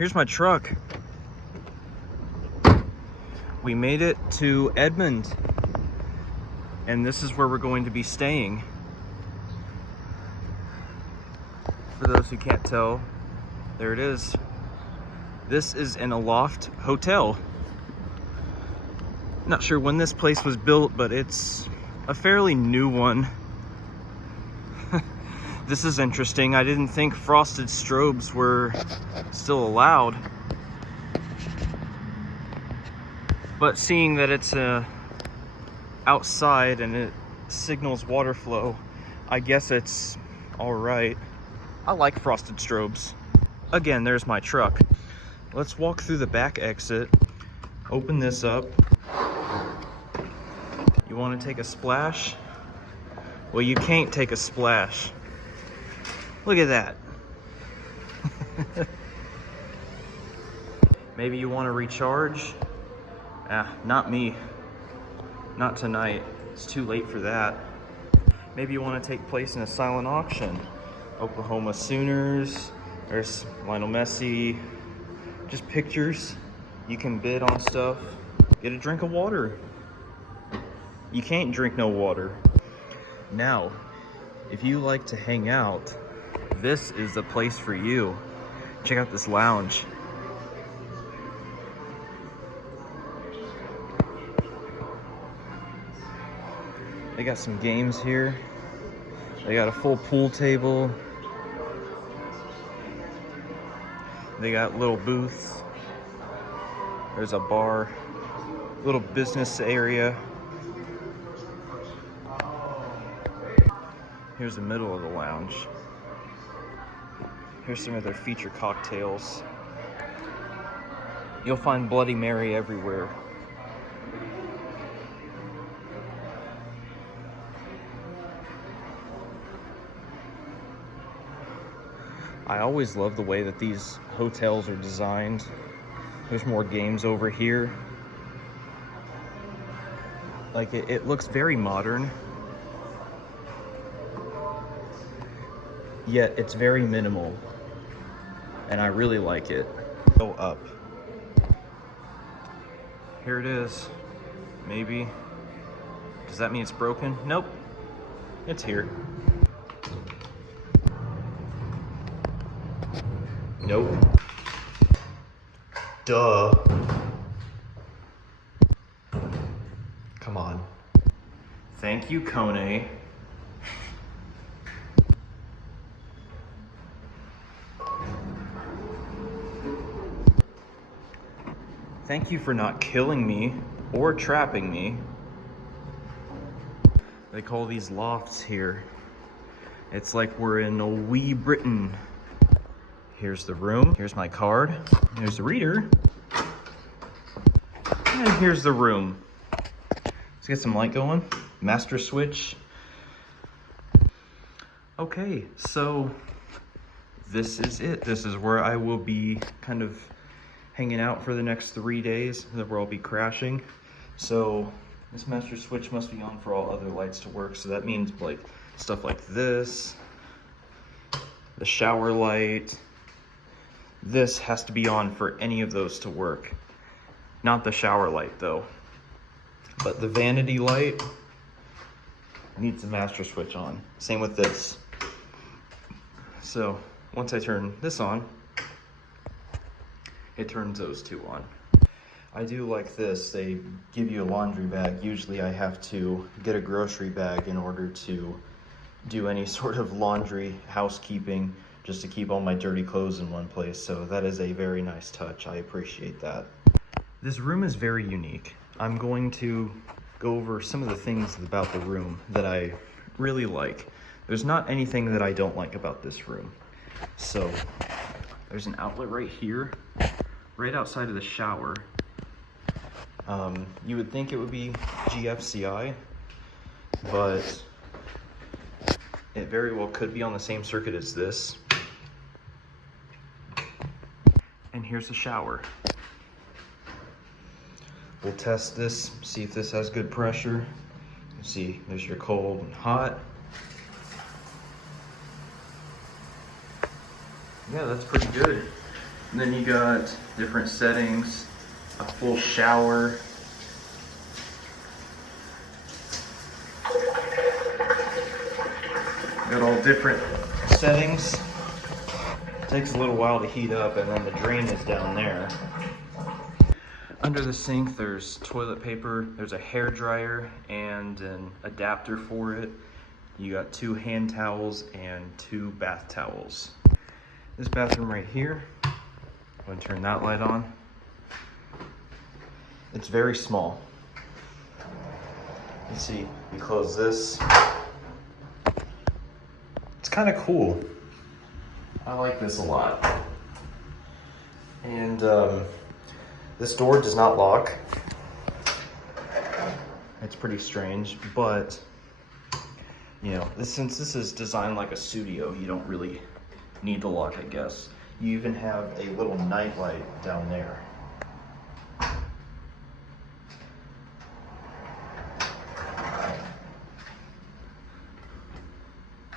Here's my truck. We made it to Edmond, and this is where we're going to be staying. For those who can't tell, there it is. This is an Aloft hotel. Not sure when this place was built, but it's a fairly new one. This is interesting. I didn't think frosted strobes were still allowed. But seeing that it's outside and it signals water flow, I guess it's all right. I like frosted strobes. Again, there's my truck. Let's walk through the back exit. Open this up. You want to take a splash? Well, you can't take a splash. Look at that. Maybe you want to recharge? Not me. Not tonight. It's too late for that. Maybe you want to take place in a silent auction. Oklahoma Sooners, there's Lionel Messi, just pictures. You can bid on stuff. Get a drink of water. You can't drink no water. Now, if you like to hang out, this is the place for you. Check out this lounge. They got some games here. They got a full pool table. They got little booths. There's a bar, little business area. Here's the middle of the lounge. Here's some of their feature cocktails. You'll find Bloody Mary everywhere. I always love the way that these hotels are designed. There's more games over here. Like it looks very modern. Yet it's very minimal. And I really like it. Go up. Here it is. Maybe. Does that mean it's broken? Nope. It's here. Nope. Duh. Come on. Thank you, Kone. Thank you for not killing me or trapping me. They call these lofts here. It's like we're in a wee Britain. Here's the room. Here's my card. Here's the reader. And here's the room. Let's get some light going. Master switch. Okay, so this is it. This is where I will be kind of hanging out for the next 3 days, where I'll be crashing. So this master switch must be on for all other lights to work. So that means like stuff like this, the shower light. This has to be on for any of those to work. Not the shower light though. But the vanity light needs the master switch on. Same with this. So once I turn this on, it turns those two on. I do like this. They give you a laundry bag. Usually I have to get a grocery bag in order to do any sort of laundry, housekeeping, just to keep all my dirty clothes in one place. So that is a very nice touch. I appreciate that. This room is very unique. I'm going to go over some of the things about the room that I really like. There's not anything that I don't like about this room. So there's an outlet right here, right outside of the shower. You would think it would be GFCI, but it very well could be on the same circuit as this. And here's the shower. We'll test this, see if this has good pressure. You see, there's your cold and hot. Yeah, that's pretty good. And then you got different settings, a full shower. Got all different settings. Takes a little while to heat up, and then the drain is down there. Under the sink, there's toilet paper, there's a hair dryer and an adapter for it. You got 2 hand towels and 2 bath towels. This bathroom right here, I'm gonna turn that light on. It's very small. You see, you close this. It's kind of cool. I like this a lot. And this door does not lock. It's pretty strange, but you know, since this is designed like a studio, you don't really need the lock, I guess. You even have a little night light down there.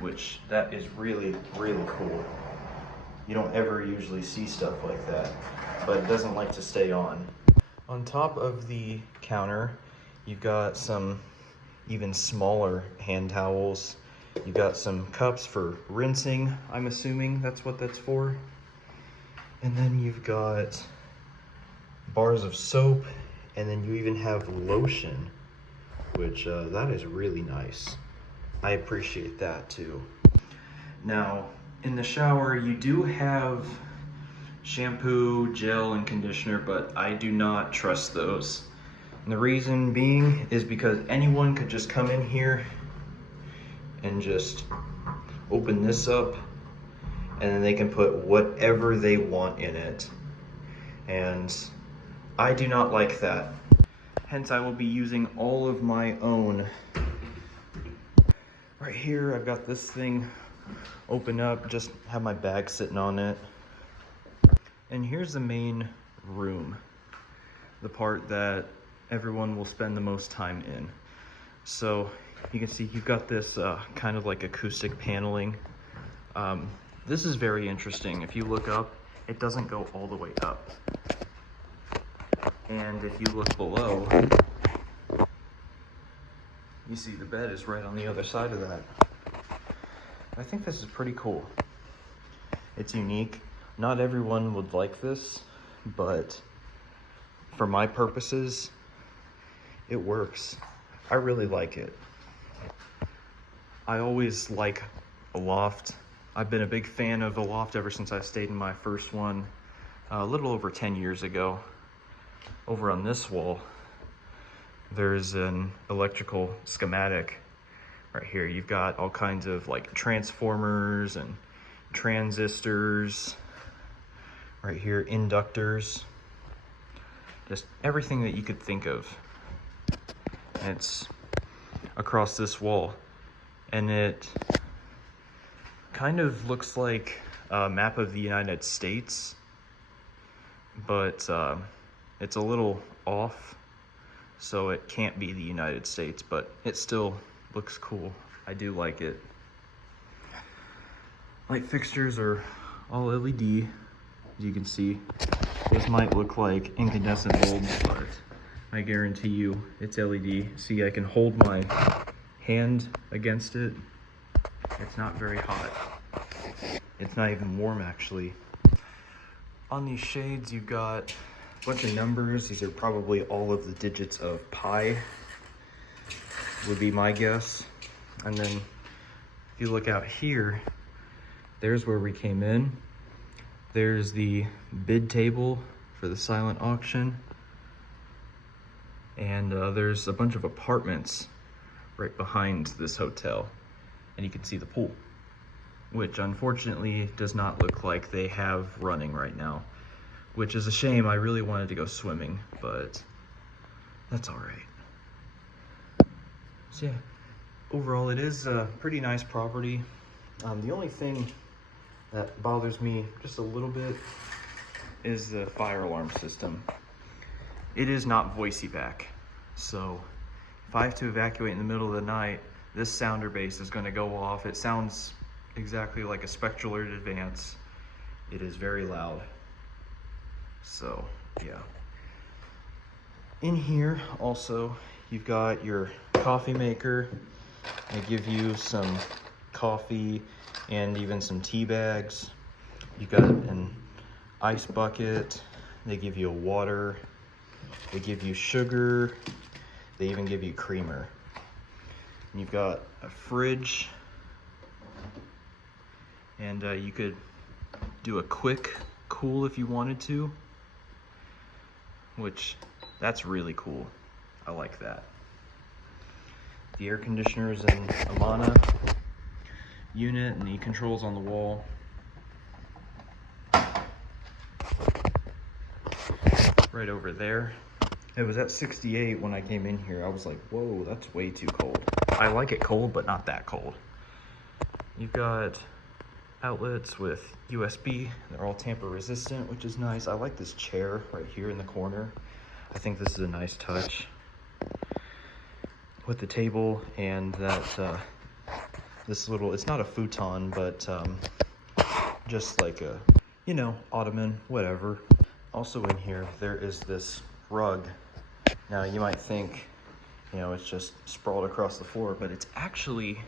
Which, that is really, really cool. You don't ever usually see stuff like that, but it doesn't like to stay on. On top of the counter, you've got some even smaller hand towels. You've got some cups for rinsing, I'm assuming that's what that's for. And then you've got bars of soap, and then you even have lotion, which that is really nice. I appreciate that too. Now, in the shower, you do have shampoo, gel, and conditioner, but I do not trust those. And the reason being is because anyone could just come in here and just open this up, and then they can put whatever they want in it. And I do not like that. Hence, I will be using all of my own. Right here, I've got this thing open up, just have my bag sitting on it. And here's the main room, the part that everyone will spend the most time in. So you can see you've got this kind of like acoustic paneling. This is very interesting. If you look up, it doesn't go all the way up. And if you look below, you see the bed is right on the other side of that. I think this is pretty cool. It's unique. Not everyone would like this, but for my purposes, it works. I really like it. I always like Aloft. I've been a big fan of Aloft ever since I stayed in my first one a little over 10 years ago. Over on this wall, there's an electrical schematic right here. You've got all kinds of like transformers and transistors. Right here, inductors. Just everything that you could think of. And it's across this wall. And it kind of looks like a map of the United States, but it's a little off, so it can't be the United States, but it still looks cool. I do like it. Light fixtures are all LED, as you can see. This might look like incandescent bulbs, but I guarantee you it's LED. See, I can hold my hand against it. It's not very hot. It's not even warm, actually. On these shades, you've got a bunch of numbers. These are probably all of the digits of pi, would be my guess. And then if you look out here, there's where we came in. There's the bid table for the silent auction. And there's a bunch of apartments right behind this hotel. And you can see the pool, which unfortunately does not look like they have running right now, which is a shame. I really wanted to go swimming, but that's all right. So yeah, overall it is a pretty nice property. The only thing that bothers me just a little bit is the fire alarm system. It is not voice evac, so if I have to evacuate in the middle of the night, this sounder base is going to go off. It sounds exactly like a Spectral Alert Advance. It is very loud. So yeah. In here also, you've got your coffee maker. They give you some coffee and even some tea bags. You got an ice bucket. They give you a water. They give you sugar. They even give you creamer. And you've got a fridge. And you could do a quick cool if you wanted to, which that's really cool. I like that. The air conditioner is in Amana unit and the controls on the wall. Right over there. It was at 68 when I came in here. I was like, whoa, that's way too cold. I like it cold, but not that cold. You've got outlets with USB. They're all tamper resistant, which is nice. I like this chair right here in the corner. I think this is a nice touch. With the table and that, this little, it's not a futon, but just like a, you know, ottoman, whatever. Also in here, there is this rug. Now you might think, you know, it's just sprawled across the floor, but it's actually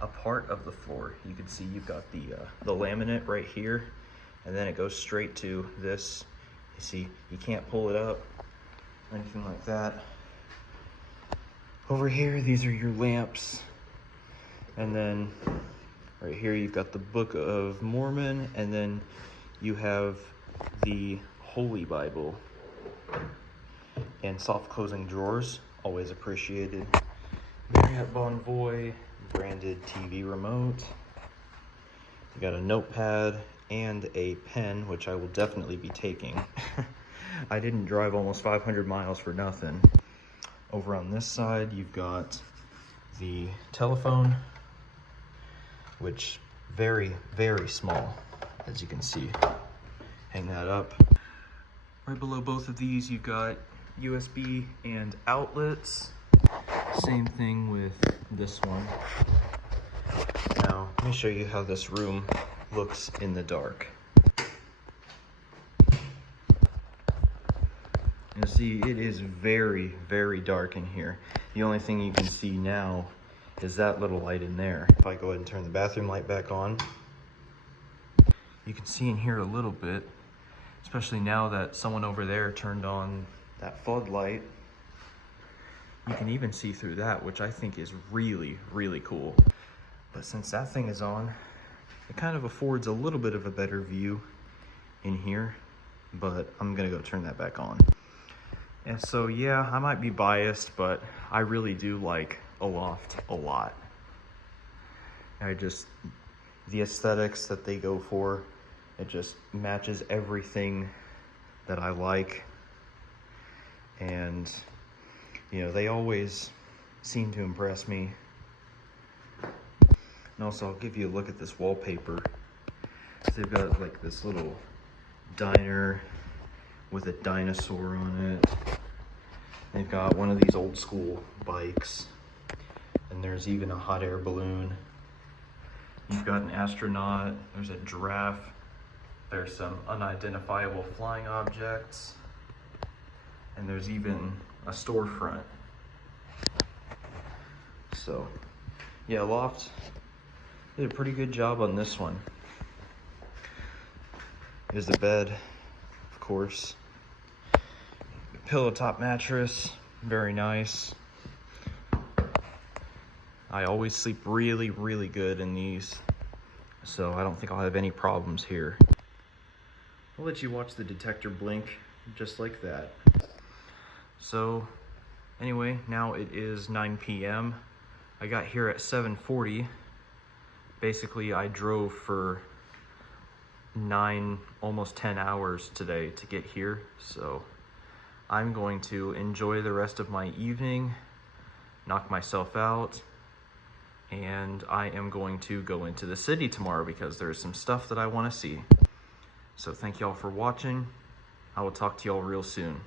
a part of the floor. You can see you've got the laminate right here, and then it goes straight to this. You see, you can't pull it up or anything like that. Over here, these are your lamps. And then right here, you've got the Book of Mormon, and then you have the Holy Bible. And soft closing drawers, always appreciated. Marriott Bonvoy branded TV remote. You got a notepad and a pen, which I will definitely be taking. I didn't drive almost 500 miles for nothing. Over on this side, you've got the telephone, which very, very small, as you can see. Hang that up. Right below both of these, you've got USB and outlets. Same thing with this one. Now, let me show you how this room looks in the dark. You see, it is very, very dark in here. The only thing you can see now is that little light in there. If I go ahead and turn the bathroom light back on, you can see in here a little bit, especially now that someone over there turned on that floodlight. You can even see through that, which I think is really, really cool. But since that thing is on, it kind of affords a little bit of a better view in here, but I'm gonna go turn that back on. And so, yeah, I might be biased, but I really do like Aloft a lot. The aesthetics that they go for, it just matches everything that I like. And, you know, they always seem to impress me. And also, I'll give you a look at this wallpaper. So they've got like this little diner with a dinosaur on it. They've got one of these old school bikes. And there's even a hot air balloon. You've got an astronaut, there's a giraffe. There's some unidentifiable flying objects. And there's even a storefront. So, yeah, Aloft did a pretty good job on this one. Here's the bed, of course. Pillow top mattress, very nice. I always sleep really, really good in these, so I don't think I'll have any problems here. I'll let you watch the detector blink just like that. So anyway, now it is 9 p.m. I got here at 7:40. Basically, I drove for 9, almost 10 hours today to get here, so I'm going to enjoy the rest of my evening, knock myself out, and I am going to go into the city tomorrow because there's some stuff that I want to see. So thank y'all for watching. I will talk to y'all real soon.